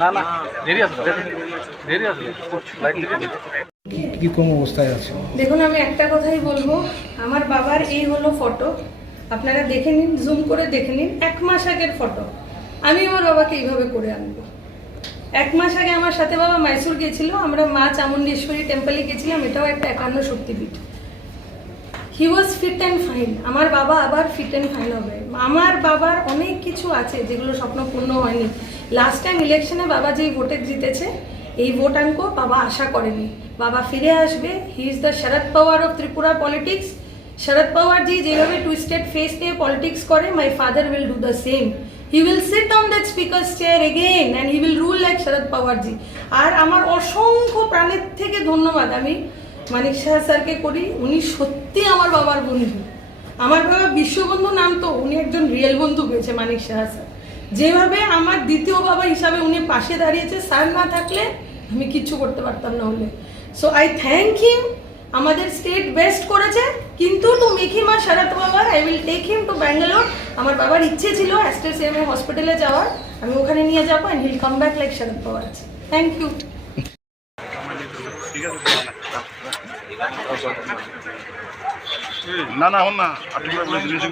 না না দেরি আছে দেরি আছে কি কোন অবস্থায় আছে? দেখুন, আমি একটা কথাই বলবো, আমার বাবার এই হলো ফটো, আপনারা দেখে নিন, জুম করে দেখে নিন। 1 মাস আগের ফটো। আমি আমার বাবাকে এইভাবে করে আনবো। 1 মাস আগে আমার সাথে বাবা মাইসুর গেছিল, আমরা মা চামুণ্ডেশ্বরী টেম্পলে গেছিলাম, এটাও একটা 51 শক্তিপীঠ। হি ওয়াজ ফিট অ্যান্ড ফাইন। আমার বাবা আবার ফিট অ্যান্ড ফাইন হবে। আমার বাবার অনেক কিছু আছে যেগুলো স্বপ্ন পূর্ণ হয়নি। লাস্ট টাইম ইলেকশনে বাবা যেই ভোটে জিতেছে, এই ভোটাঙ্ক বাবা আশা করেনি। বাবা ফিরে আসবে। He is the Sharad Pawar of Tripura politics. Sharad Pawar ji যেভাবে টুইস্টেড ফেস নিয়ে পলিটিক্স করে, my father will do the same. He will sit on that speaker's chair again and he will rule like Sharad Pawar ji. আর আমার অসংখ্য প্রাণের থেকে ধন্যবাদ আমি মানিক সাহা স্যারকে করি। উনি সত্যি আমার বাবার বন্ধু। আমার বাবা বিশ্ববন্ধু নাম তো, উনি একজন রিয়েল বন্ধু পেয়েছে মানিক সাহা স্যার। যেভাবে আমার দ্বিতীয় বাবা হিসাবে উনি পাশে দাঁড়িয়েছে, স্যার না থাকলে আমি কিচ্ছু করতে পারতাম না হলে। So I thank him. আমাদের স্টেট বেস্ট করেছে, কিন্তু to make him a Sharad Pawar I will take him to Bangalore. আমার বাবার ইচ্ছে ছিল অ্যাস্ট্রেসিয়ামে হসপিটালে যাওয়ার, আমি ওখানে নিয়ে যাবো and he'll come back like Sharad Pawar. Thank you. না না হন না আপনি জিনিস